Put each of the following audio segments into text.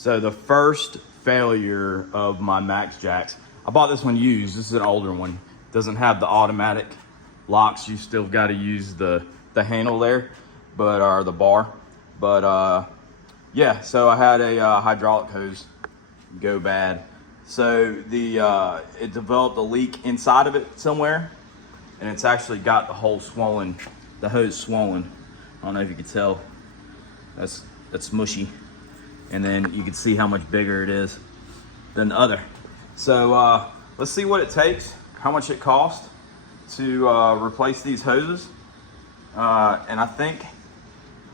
So the first failure of my Max Jacks, I bought this one used. This is an older one. Doesn't have the automatic locks. You still got to use the handle there, or the bar. But yeah, so I had a hydraulic hose go bad. So it developed a leak inside of it somewhere, and it's actually got the hose swollen. I don't know if you can tell. That's mushy. And then you can see how much bigger it is than the other. So let's see what it takes, how much it costs to replace these hoses. And I think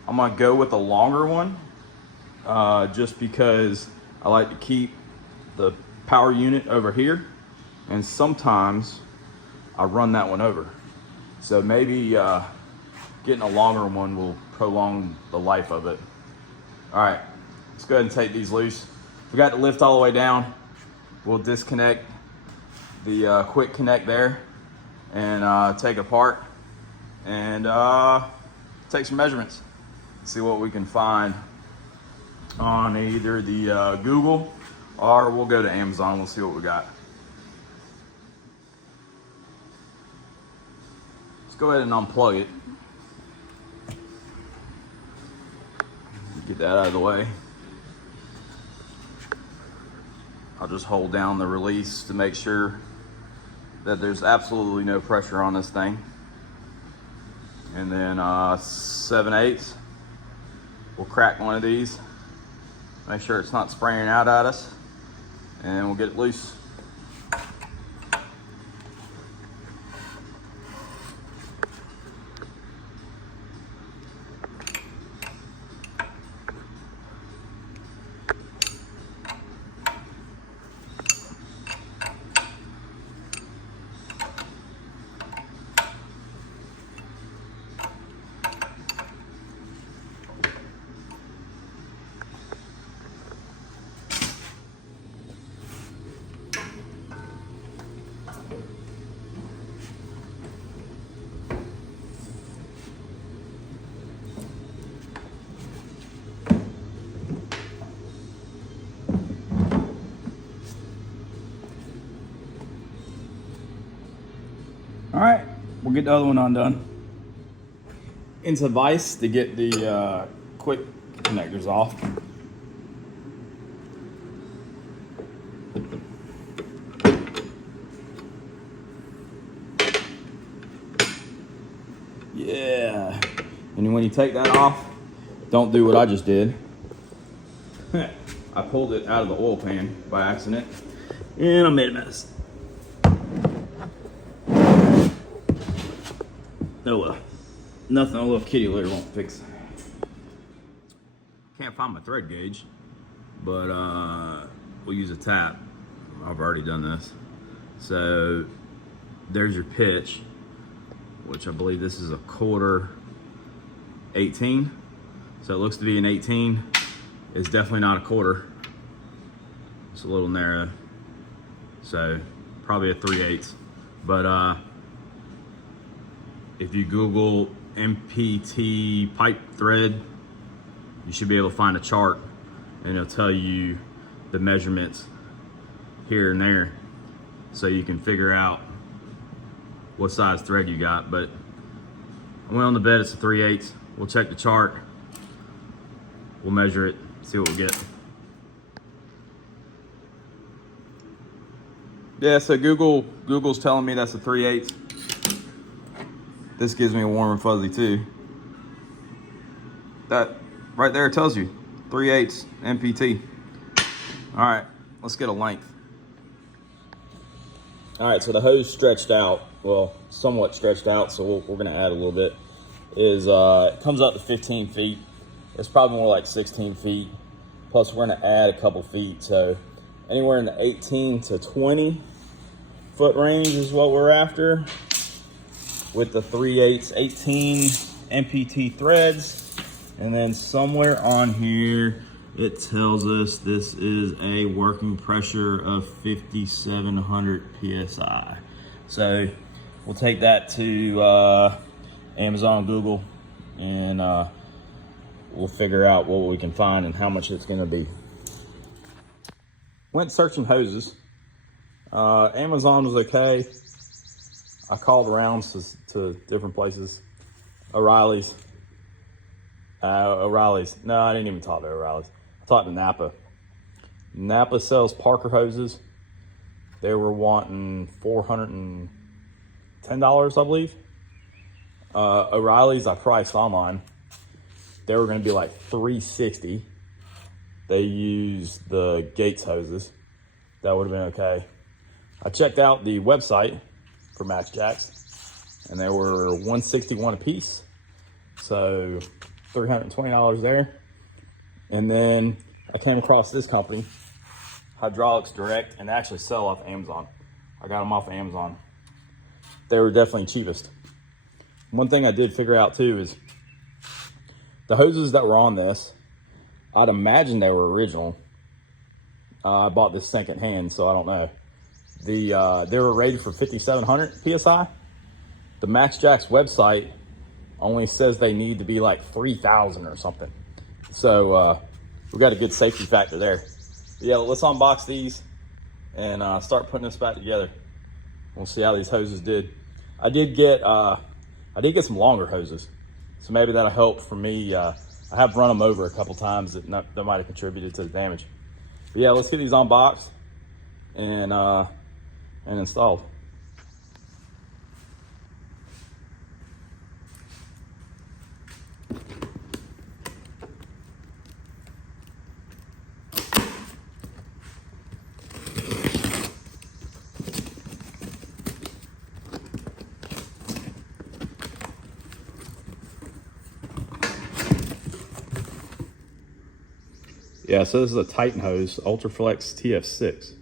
I'm gonna go with a longer one, just because I like to keep the power unit over here, and sometimes I run that one over. So maybe getting a longer one will prolong the life of it. All right, let's go ahead and take these loose. We got the lift all the way down. We'll disconnect the quick connect there and take it apart and take some measurements. See what we can find on either the Google, or we'll go to Amazon. We'll see what we got. Let's go ahead and unplug it. Get that out of the way. I'll just hold down the release to make sure that there's absolutely no pressure on this thing. And then 7/8, we'll crack one of these, make sure it's not spraying out at us, and we'll get it loose. All right, we'll get the other one undone. Into vise to get the quick connectors off. Yeah, and when you take that off, don't do what I just did. I pulled it out of the oil pan by accident, and I made a mess. Oh well, nothing a little kitty litter won't fix. Can't find my thread gauge, but we'll use a tap. I've already done this. So there's your pitch, which I believe this is a 1/4 18. So it looks to be an 18. It's definitely not a 1/4. It's a little narrow. So probably a 3/8. But if you Google MPT pipe thread, you should be able to find a chart, and it'll tell you the measurements here and there, so you can figure out what size thread you got. But I went on the bet it's a 3/8. We'll check the chart, we'll measure it, see what we get. Yeah, so Google's telling me that's a 3/8. This gives me a warm and fuzzy too. That right there tells you 3/8 MPT. All right, let's get a length. All right, so the hose stretched out, well, somewhat stretched out, so we're gonna add a little bit. It comes up to 15 feet. It's probably more like 16 feet. Plus we're gonna add a couple feet, so anywhere in the 18 to 20 foot range is what we're after, with the 3/8 18 MPT threads. And then somewhere on here it tells us this is a working pressure of 5,700 PSI. So we'll take that to Amazon, Google, and we'll figure out what we can find and how much it's gonna be. went searching hoses. Amazon was okay. I called around to different places. O'Reilly's. O'Reilly's. No, I didn't even talk to O'Reilly's. I talked to Napa. Napa sells Parker hoses. They were wanting $410, I believe. O'Reilly's I priced online. They were going to be like $360. They used the Gates hoses. That would have been okay. I checked out the website for Max Jacks, and they were $161 a piece. So $320 there. And then I came across this company, Hydraulics Direct, and they actually sell off Amazon. I got them off Amazon. They were definitely cheapest. One thing I did figure out too is the hoses that were on this, I'd imagine they were original. I bought this second hand, so I don't know. They were rated for 5,700 PSI. The Max Jacks website only says they need to be like 3,000 or something. So we got a good safety factor there. But yeah, let's unbox these and start putting this back together. We'll see how these hoses did. I did get some longer hoses, so maybe that'll help for me. I have run them over a couple times that might have contributed to the damage. But yeah, let's get these unboxed and installed. Yeah, so this is a Titan hose, Ultraflex TF6.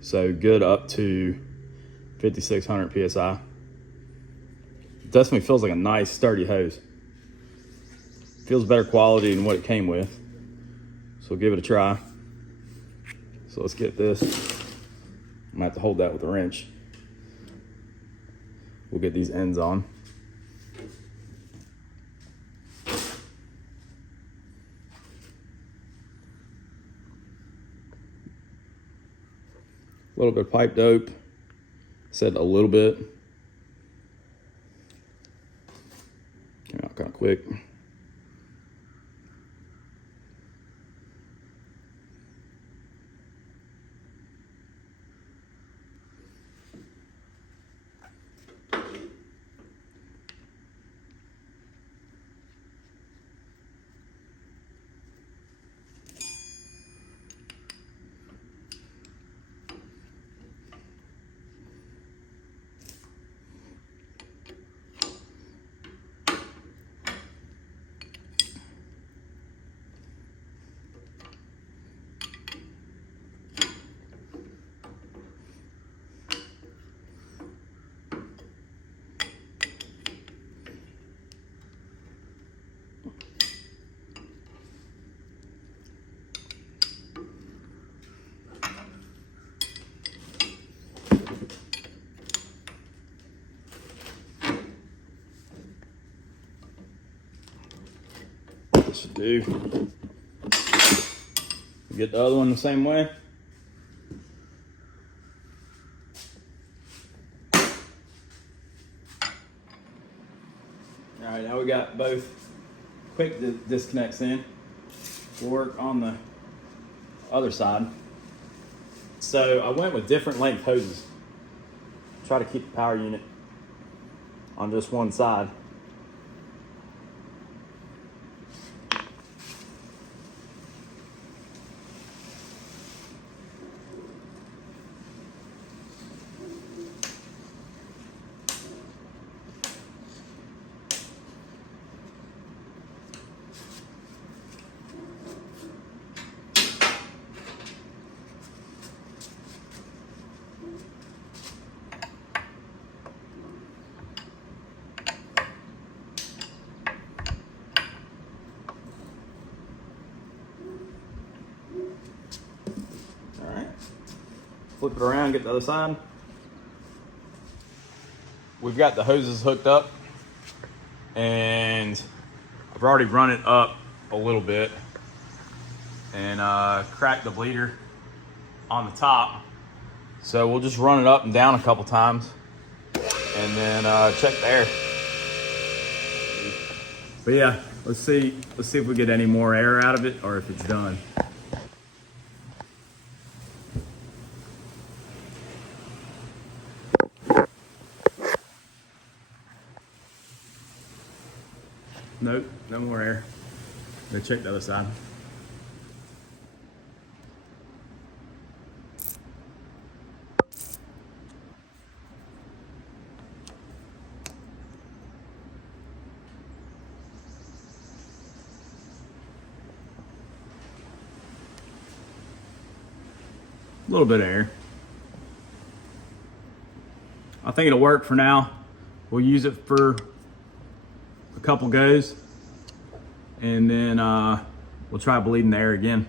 So good up to 5,600 PSI. Definitely feels like a nice sturdy hose. Feels better quality than what it came with. So we'll give it a try. So let's get this. I'm gonna have to hold that with a wrench. We'll get these ends on. A little bit of pipe dope. Said a little bit. Came out kind of quick. Should do. Get the other one the same way. All right, now we got both quick disconnects in. We'll work on the other side. So I went with different length hoses. Try to keep the power unit on just one side. Flip it around, get the other side. We've got the hoses hooked up, and I've already run it up a little bit and cracked the bleeder on the top. So we'll just run it up and down a couple times and then check the air. But yeah, let's see if we get any more air out of it or if it's done. Nope, no more air. Go check the other side. A little bit of air. I think it'll work for now. We'll use it for a couple goes and then we'll try bleeding the air again.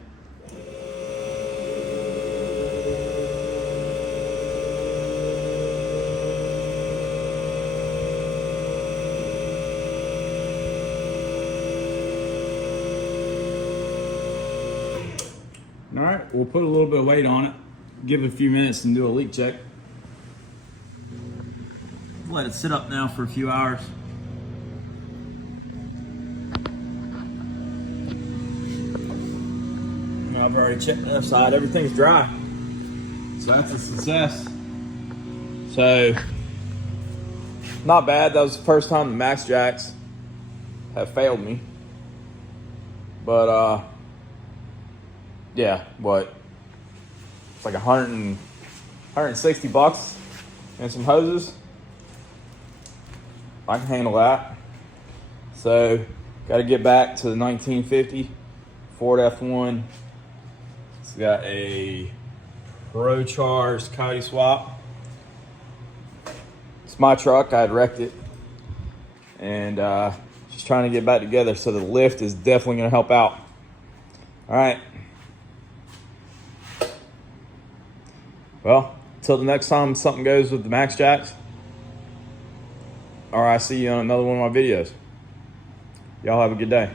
All right, we'll put a little bit of weight on it, give it a few minutes and do a leak check. Let it sit up now for a few hours. I've already checked the other side, everything's dry. So that's a success. So, not bad. That was the first time the Max Jacks have failed me. But yeah, what? It's like 160 bucks and some hoses. I can handle that. So, got to get back to the 1950 Ford F1. It's got a Pro Charged Coyote swap. It's my truck. I had wrecked it, and just trying to get back together. So the lift is definitely going to help out. All right. Well, till the next time something goes with the Max Jacks, or I see you on another one of my videos. Y'all have a good day.